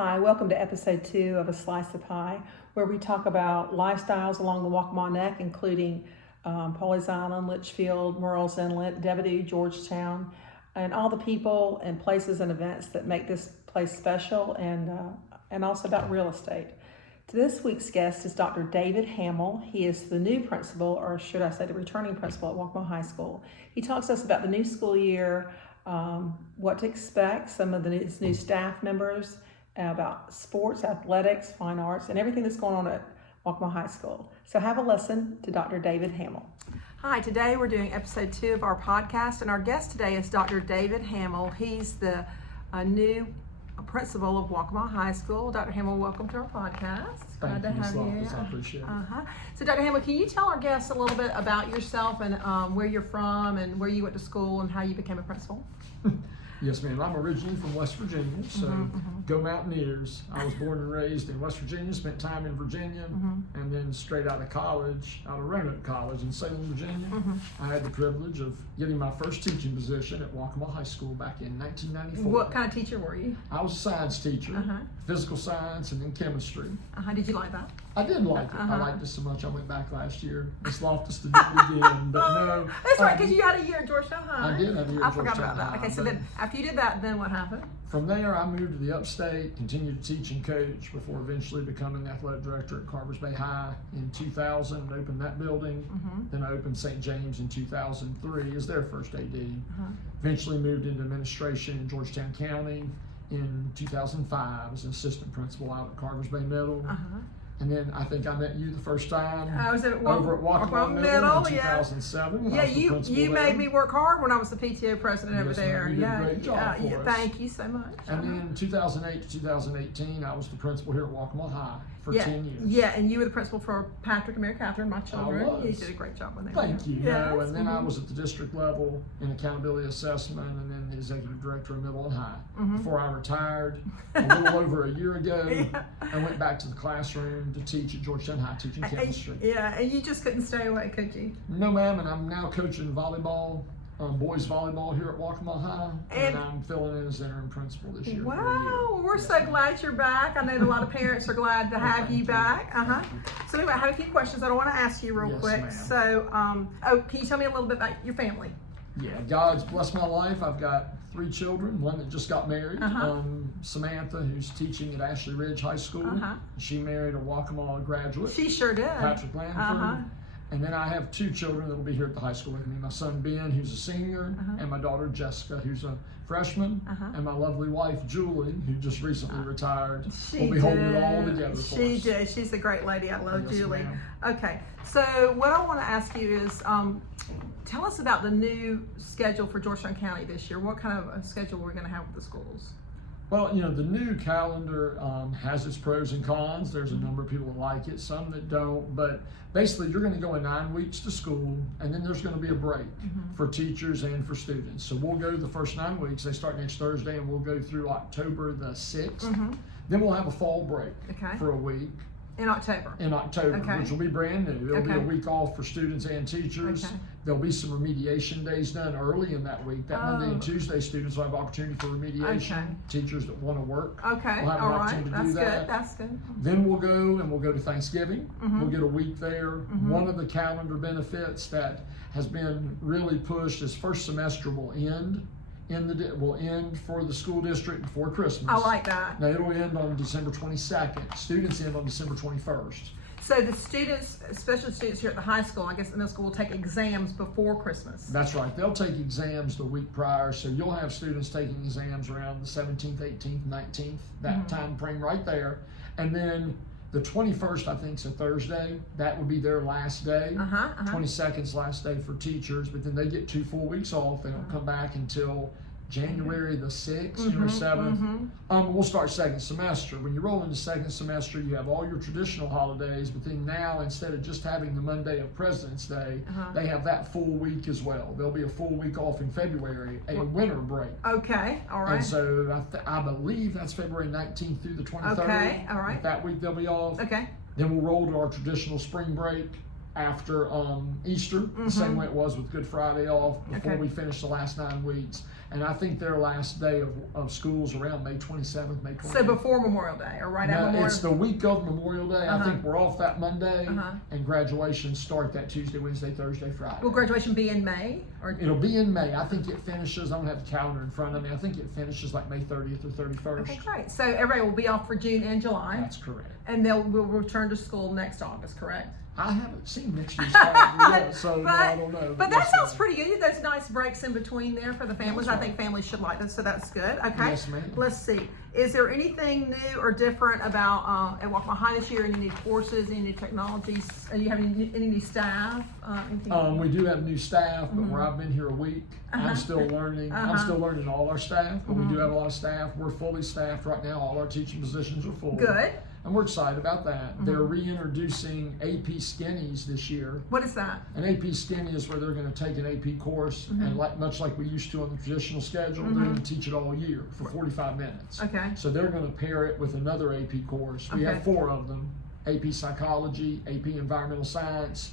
Hi, welcome to episode 2 of A Slice of Pie, where we talk about lifestyles along the Waccamaw Neck, including Pawleys Island, Litchfield, Murrells Inlet, Devido, Georgetown, and all the people and places and events that make this place special, and also about real estate. This week's guest is Dr. David Hamill. He is the new principal, or should I say the returning principal at Waccamaw High School. He talks to us about the new school year, what to expect, some of his new staff members, about sports, athletics, fine arts, and everything that's going on at Waccamaw High School. So have a listen to Dr. David Hamill. Hi, today we're doing episode 2 of our podcast, and our guest today is Dr. David Hamill. He's the new principal of Waccamaw High School. Dr. Hamill, welcome to our podcast. Glad to have you. I appreciate it. So Dr. Hamill, can you tell our guests a little bit about yourself and where you're from and where you went to school and how you became a principal? Yes, ma'am. I'm originally from West Virginia, so go Mountaineers. I was born and raised in West Virginia, spent time in Virginia, and then straight out of college, out of Roanoke College in Salem, Virginia. I had the privilege of getting my first teaching position at Waccamaw High School back in 1994. What kind of teacher were you? I was a science teacher, physical science, and then chemistry. Did you like that? I did like it. I liked it so much I went back last year. Miss Loftus to do it again, but no. That's right, because you had a year at Georgetown High. I did have a year at Georgetown I forgot about that. High, Okay, so then after you did that, then what happened? From there, I moved to the upstate, continued to teach and coach before eventually becoming the athletic director at Carvers Bay High in 2000, and opened that building. Then I opened St. James in 2003 as their first AD. Eventually moved into administration in Georgetown County in 2005 as an assistant principal out at Carvers Bay Middle. And then I think I met you the first time over at Waccamaw Middle in 2007. Yeah, you made me work hard when I was the PTO president over there. You did a great job for us. Thank you so much. And then 2008 to 2018, I was the principal here at Waccamaw High for 10 years. Yeah, and you were the principal for Patrick and Mary Catherine, my children. I was. You did a great job when they were Thank you. Yeah, and then I was at the district level in accountability assessment, and then the executive director of middle and high. Before I retired a little over a year ago, I went back to the classroom to teach at Georgetown High, teaching chemistry. And you just couldn't stay away, could you? No, ma'am, and I'm now coaching volleyball. Boys volleyball here at Waccamaw High, and I'm filling in as interim principal this year. Wow, we're so glad you're back. I know that a lot of parents are glad to have you back. So anyway, I have a few questions I want to ask you real quick. Ma'am. So, can you tell me a little bit about your family? Yeah, God's blessed my life. I've got 3 children, one that just got married. Samantha, who's teaching at Ashley Ridge High School. She married a Waccamaw graduate. She sure did. Patrick Lanford. And then I have 2 children that will be here at the high school with me. My son Ben, who's a senior, and my daughter Jessica, who's a freshman, and my lovely wife Julie, who just recently retired. We'll be holding it all together for us. She did. She's a great lady. I love Julie. Ma'am. Okay, so what I want to ask you is, tell us about the new schedule for Georgetown County this year. What kind of a schedule we're going to have with the schools? Well, you know, the new calendar has its pros and cons. There's a number of people that like it, some that don't, but basically you're going to go in 9 weeks to school, and then there's going to be a break for teachers and for students. So we'll go the first 9 weeks. They start next Thursday, and we'll go through October the 6th. Then we'll have a fall break for a week. In October? In October, which will be brand new. It'll be a week off for students and teachers. There'll be some remediation days done early in that week. That Monday and Tuesday, students will have opportunity for remediation. Teachers that want to work will have an opportunity to do that. That's good. Then we'll go to Thanksgiving. We'll get a week there. One of the calendar benefits that has been really pushed is first semester will end for the school district before Christmas. I like that. Now it'll end on December 22nd. Students end on December 21st. So the students, especially students here at the high school, I guess the middle school, will take exams before Christmas. That's right. They'll take exams the week prior. So you'll have students taking exams around the 17th, 18th, 19th, that time frame right there. And then the 21st, I think, is a Thursday. That would be their last day. 22nd is last day for teachers, but then they get 2 full weeks off. They don't come back until January the 6th or 7th. We'll start second semester. When you roll into second semester, you have all your traditional holidays, but then now, instead of just having the Monday of President's Day, they have that full week as well. There'll be a full week off in February, a winter break. Okay, all right. And so I believe that's February 19th through the 23rd. Okay, all right. That week they'll be off. Okay. Then we'll roll to our traditional spring break after Easter, the same way it was with Good Friday off, before we finish the last 9 weeks. And I think their last day of school's around May 27th, May 28th. So before Memorial Day, or right after No, Memorial? it's the week of Memorial Day. I think we're off that Monday, and graduations start that Tuesday, Wednesday, Thursday, Friday. Will graduation be in May? Or It'll be in May. I think it finishes, I don't have the calendar in front of me, I think it finishes like May 30th or 31st. Okay, great. So everybody will be off for June and July, That's correct. and will return to school next August, correct? I haven't seen next year's calendar yet, so no, I don't know. But yes, that sounds ma'am. pretty good. Those nice breaks in between there for the families. That's I think families should like this, so that's good. Okay. Yes, ma'am. Let's see. Is there anything new or different about at Waccamaw High this year? Any new courses? Any new technologies? Are you having any new staff? Anything? We do have new staff, but where I've been here a week, I'm still learning. I'm still learning all our staff, but we do have a lot of staff. We're fully staffed right now. All our teaching positions are full. Good. And we're excited about that. They're reintroducing AP Skinnies this year. What is that? An AP Skinny is where they're going to take an AP course, and much like we used to on the traditional schedule, they're going to teach it all year for 45 minutes. Okay. So they're going to pair it with another AP course. We have 4 of them: AP Psychology, AP Environmental Science,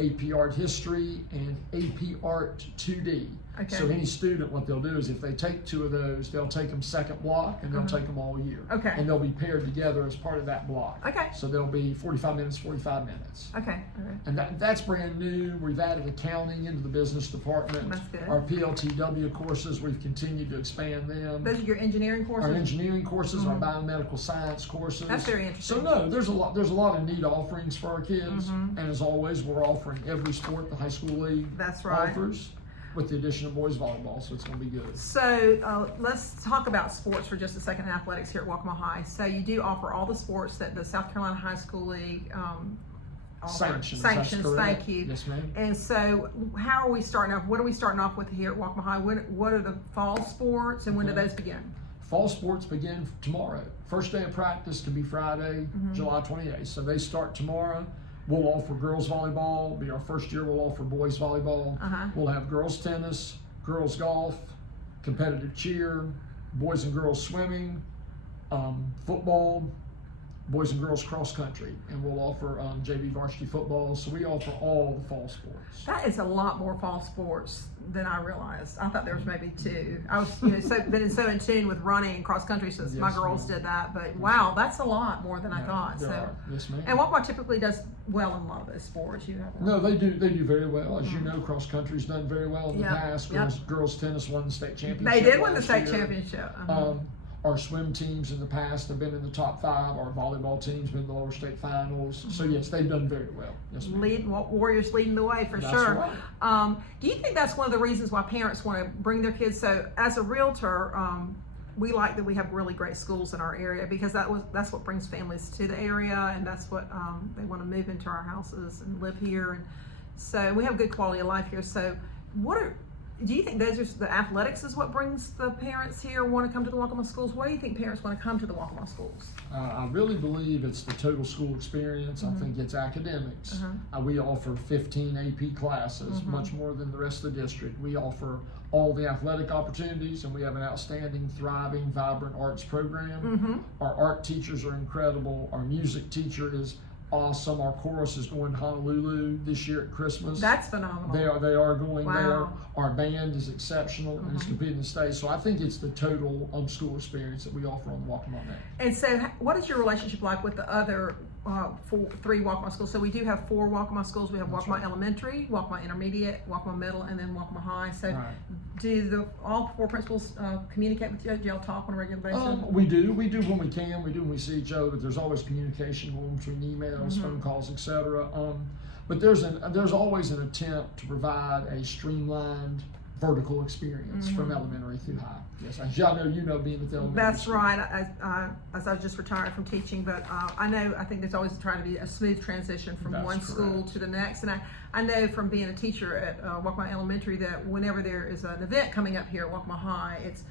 AP Art History, and AP Art 2D. Okay. So any student, what they'll do is if they take 2 of those, they'll take them second block, and they'll take them all year. Okay. And they'll be paired together as part of that block. Okay. So they'll be 45 minutes, 45 minutes. Okay. And that's brand new. We've added accounting into the business department. That's good. Our PLTW courses, we've continued to expand them. Those are your engineering courses? Our engineering courses, our biomedical science courses. That's very interesting. So no, there's a lot of neat offerings for our kids. And as always, we're offering every sport the high school league That's right. offers, with the addition of boys volleyball, so it's going to be good. So let's talk about sports for just a second, athletics here at Waccamaw High. So you do offer all the sports that the South Carolina High School League Sanctions. Sanctions, That's correct. thank you. Yes, ma'am. And so how are we starting off? What are we starting off with here at Waccamaw High? What are the fall sports, and when do those begin? Fall sports begin tomorrow. First day of practice can be Friday, July 28th. So they start tomorrow. We'll offer girls volleyball. It'll be our first year. We'll offer boys volleyball. We'll have girls tennis, girls golf, competitive cheer, boys and girls swimming, football, boys and girls cross country, and we'll offer JV varsity football. So we offer all the fall sports. That is a lot more fall sports than I realized. I thought there was maybe 2. I was been so in tune with running and cross country since my girls did that. But wow, that's a lot more than I thought. There So. are. Yes, ma'am. And Waccamaw typically does well in a lot of those sports. You have No, they do very well. As you know, cross country's done very well in the past. Girls tennis won the state championship. They did win the last state year. championship. Our swim teams in the past have been in the top 5. Our volleyball team's been in the lower state finals. So yes, they've done very well. Yes, ma'am. Warriors leading the way for That's sure. right. Do you think that's one of the reasons why parents want to bring their kids? So as a realtor, we like that we have really great schools in our area, because that's what brings families to the area, and that's what they want to move into our houses and live here. And so we have good quality of life here. So do you think those are the athletics is what brings the parents here want to come to the Waccamaw schools? Why do you think parents want to come to the Waccamaw schools? I really believe it's the total school experience. I think it's academics. We offer 15 AP classes, much more than the rest of the district. We offer all the athletic opportunities, and we have an outstanding, thriving, vibrant arts program. Our art teachers are incredible. Our music teacher is awesome. Our chorus is going to Honolulu this year at Christmas. That's phenomenal. They are going Wow. there. Our band is exceptional and is competing in the state. So I think it's the total school experience that we offer on the Waccamaw Net. And so, what is your relationship like with the other 3 Waccamaw schools? So we do have 4 Waccamaw schools. We have Waccamaw Elementary, Waccamaw Intermediate, Waccamaw Middle, and then Waccamaw High. So do all 4 principals communicate with you? Do y'all talk on a regular basis? We do when we can. We do when we see each other. But there's always communication going between emails, phone calls, etc. But there's always an attempt to provide a streamlined vertical experience from elementary through high. Yes, as y'all know, being at the elementary That's school. right. As I was just retired from teaching, but I think there's always trying to be a smooth transition from That's one school correct. to the next. And I know from being a teacher at Waccamaw Elementary that whenever there is an event coming up here at Waccamaw High, it's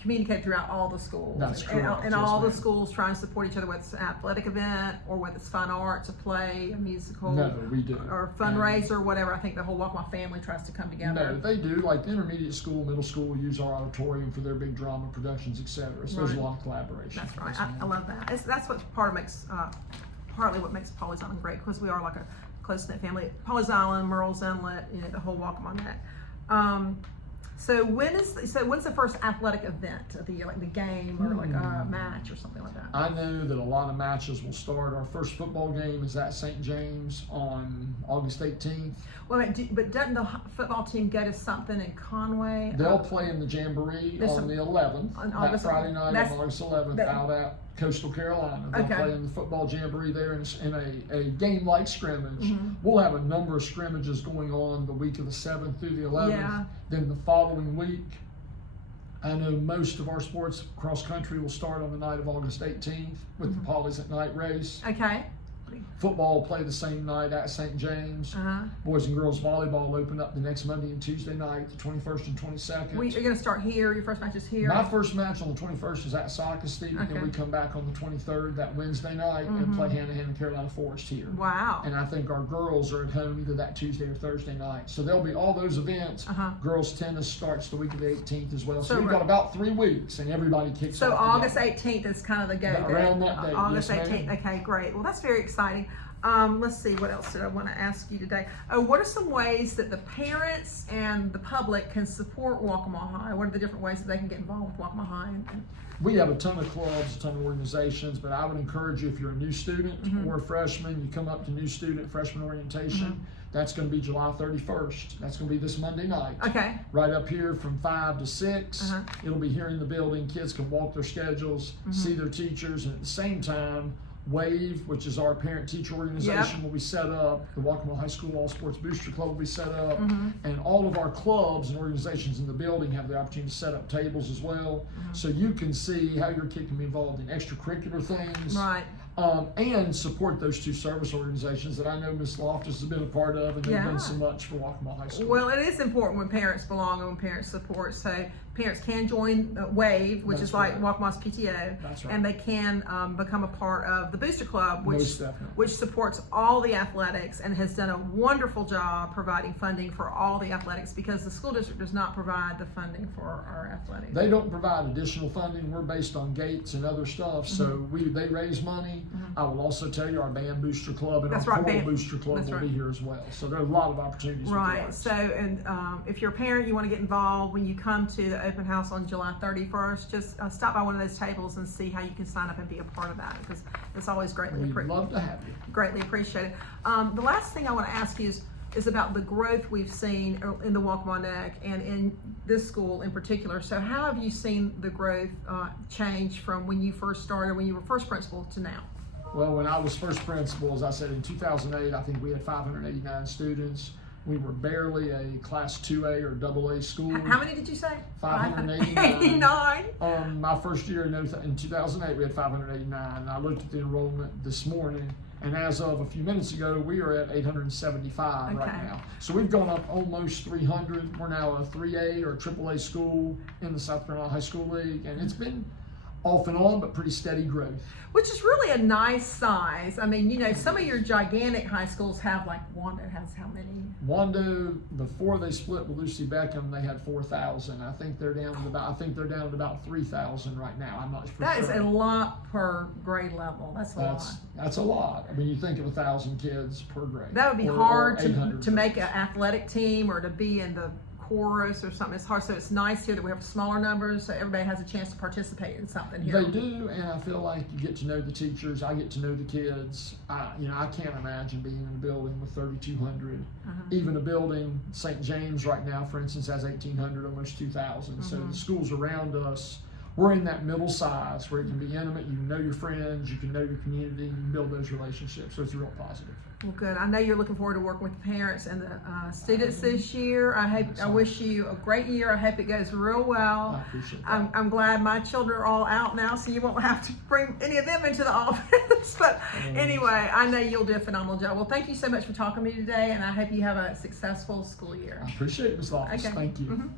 communicated throughout all the schools. That's And correct. and Yes, all the ma'am. schools try and support each other, whether it's an athletic event or whether it's fine arts, a play, a musical, No, we do. or fundraiser, whatever. I think the whole Waccamaw family tries to come together. No, they do. Like the intermediate school, middle school use our auditorium for their big drama productions, etc. So there's a Right. lot of collaboration. That's right. Yes, I ma'am. love that. That's what partly what makes Paulie's Island great, because we are like a close-knit family. Pawleys Island, Murrells Inlet, you know, the whole Waccamaw Neck. So when's the first athletic event of the year, like the game or like a match or something like that? I know that a lot of matches will start. Our first football game is at St. James on August 18th. Well, but doesn't the football team go to something in Conway? They'll play in the Jamboree on the 11th, on that August Friday night that's- on August 11th out at Coastal Carolina. They'll Okay. play in the football Jamboree there in a game-like scrimmage. We'll have a number of scrimmages going on the week of the 7th through the 11th. Yeah. Then the following week, I know most of our sports cross country will start on the night of August 18th with the Pawleys at Night race. Okay. Football will play the same night at St. James. Boys and girls volleyball will open up the next Monday and Tuesday night, the 21st and 22nd. You're going to start here. Your first match is here. My first match on the 21st is at Socastee, Okay. and we come back on the 23rd, that Wednesday night, and play Hanahan and Carolina Forest here. Wow. And I think our girls are at home either that Tuesday or Thursday night. So there'll be all those events. Girls tennis starts the week of the 18th as well. So we've got about 3 weeks, and everybody kicks So off August together. 18th is kind of the go day. Around that date, August yes, 18th. ma'am. Okay, great. Well, that's very exciting. Let's see, what else did I want to ask you today? What are some ways that the parents and the public can support Waccamaw High? What are the different ways that they can get involved with Waccamaw High? We have a ton of clubs, a ton of organizations, but I would encourage you, if you're a new student or a freshman, you come up to new student freshman orientation. That's going to be July 31st. That's going to be this Monday night. Okay. Right up here from 5 to 6. It'll be here in the building. Kids can walk their schedules, see their teachers, and at the same time, WAVE, which is our parent-teacher organization, will be set up. The Waccamaw High School All Sports Booster Club will be set up. And all of our clubs and organizations in the building have the opportunity to set up tables as well. So you can see how your kid can be involved in extracurricular things. Right. And support those 2 service organizations that I know Ms. Loftus has been a part of, and they've Yeah. done so much for Waccamaw High School. Well, it is important when parents belong and when parents support. So parents can join WAVE, which That's is like right. Waccamaw's PTO, That's right. and they can become a part of the Booster Club, Most definitely. which supports all the athletics and has done a wonderful job providing funding for all the athletics, because the school district does not provide the funding for our athletics. They don't provide additional funding. We're based on gates and other stuff, so they raise money. I will also tell you our band booster club and That's our right, choral band- booster club that's will right. be here as well. So there are a lot of opportunities. with the Right. arts. So, and if you're a parent, you want to get involved, when you come to the open house on July 31st, just stop by one of those tables and see how you can sign up and be a part of that, because it's always greatly We'd love to have you. greatly appreciated. The last thing I want to ask you is about the growth we've seen in the Waccamaw Neck and in this school in particular. So how have you seen the growth change from when you first started, when you were first principal, to now? Well, when I was first principal, as I said, in 2008, I think we had 589 students. We were barely a Class 2A or AA school. How many did you say? 589. 89? My first year in 2008, we had 589. I looked at the enrollment this morning, and as of a few minutes ago, we are at 875 right Okay. now. So we've gone up almost 300. We're now a 3A or AAA school in the South Carolina High School League, and it's been off and on, but pretty steady growth. Which is really a nice size. I mean, you know, some of your gigantic high schools have, like, Wanda has how many? Wando, before they split with Lucy Beckham, they had 4,000. I think they're down at about 3,000 right now. I'm not sure. That is a lot per grade level. That's a lot. That's a lot. I mean, you think of 1,000 kids per grade. That would be or hard 800 to make kids. an athletic team or to be in the chorus or something. It's hard. So it's nice here that we have smaller numbers, so everybody has a chance to participate in something here. They do, and I feel like you get to know the teachers. I get to know the kids. I can't imagine being in a building with 3,200. Even a building, St. James right now, for instance, has 1,800, almost 2,000. So the schools around us, we're in that middle size where it can be intimate. You can know your friends, you can know your community, you can build those relationships. So it's real positive. Well, good. I know you're looking forward to working with the parents and the students this year. I wish you a great year. I hope it goes real well. I appreciate that. I'm glad my children are all out now, so you won't have to bring any of them into the office. But anyway, I know you'll do a phenomenal job. Well, thank you so much for talking to me today, and I hope you have a successful school year. I appreciate it, Ms. Loftus. Okay. Thank you.